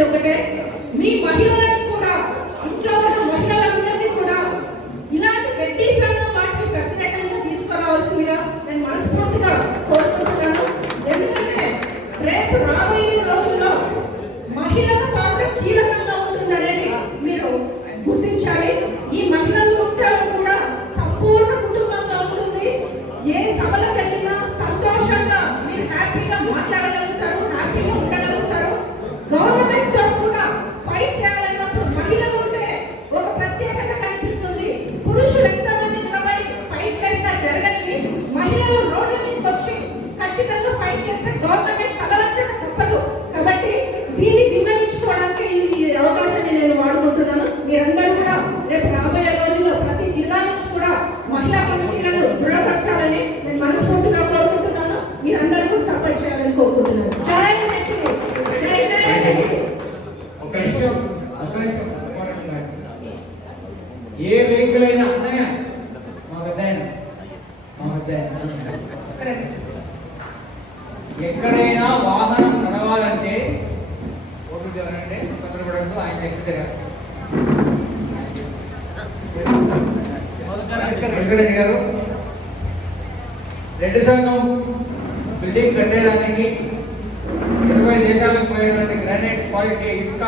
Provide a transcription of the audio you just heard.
చెప్పేది ఒకటే, మీ మహిళలను కూడా, ఇంట్లో ఉన్న మహిళలందరినీ కూడా ఇలాంటి పెట్టి సంఘం వాటిని ప్రత్యేకంగా తీసుకురావాల్సిందిగా నేను మనస్ఫూర్తిగా కోరుకుంటున్నాను. ఎందుకంటే రేపు రాబోయే రోజుల్లో మహిళల పాత్ర కీలకంగా ఉంటుందనేది మీరు గుర్తించాలి. ఈ మహిళలు ఉంటే కూడా సంపూర్ణ కుటుంబంగా ఉంటుంది. ఏ సభలకు వెళ్ళినా సంతోషంగా మీరు హ్యాపీగా మాట్లాడగలుగుతారు, హ్యాపీగా ఉండగలుగుతారు. గవర్నమెంట్ స్టాఫ్ కూడా ఫైట్ చేయాలన్నప్పుడు మహిళలు ఉంటే ఒక ప్రత్యేకత కనిపిస్తుంది. పురుషులు ఎంతమంది నిలబడి ఫైట్ చేసినా జరగని మహిళలు రోడ్ల మీదకి వచ్చి ఖచ్చితంగా ఫైట్ చేస్తే గవర్నమెంట్ తలవంచక తప్పదు. కాబట్టి దీన్ని విన్నవించుకోవడానికి ఈ అవకాశాన్ని నేను వాడుకుంటున్నాను. మీరందరూ కూడా రేపు రాబోయే రోజుల్లో ప్రతి జిల్లా నుంచి కూడా మహిళా కమిటీలను దృఢపరచాలని నేను మనస్ఫూర్తిగా కోరుకుంటున్నాను. మీరందరూ కూడా సపోర్ట్ చేయాలని కోరుకుంటున్నాను. ఏ వెహికల్ అయినా అన్నయ్య ఎక్కడైనా వాహనం నడవాలంటే ఓటు జరగండి, తొందరపడద్దు, ఆయన దగ్గర రెడ్డి గారు రెడ్డి సంఘం బిల్డింగ్ కట్టేదానికి 20 దేశాలకు పోయినటువంటి గ్రానైట్ క్వాలిటీ ఇసుక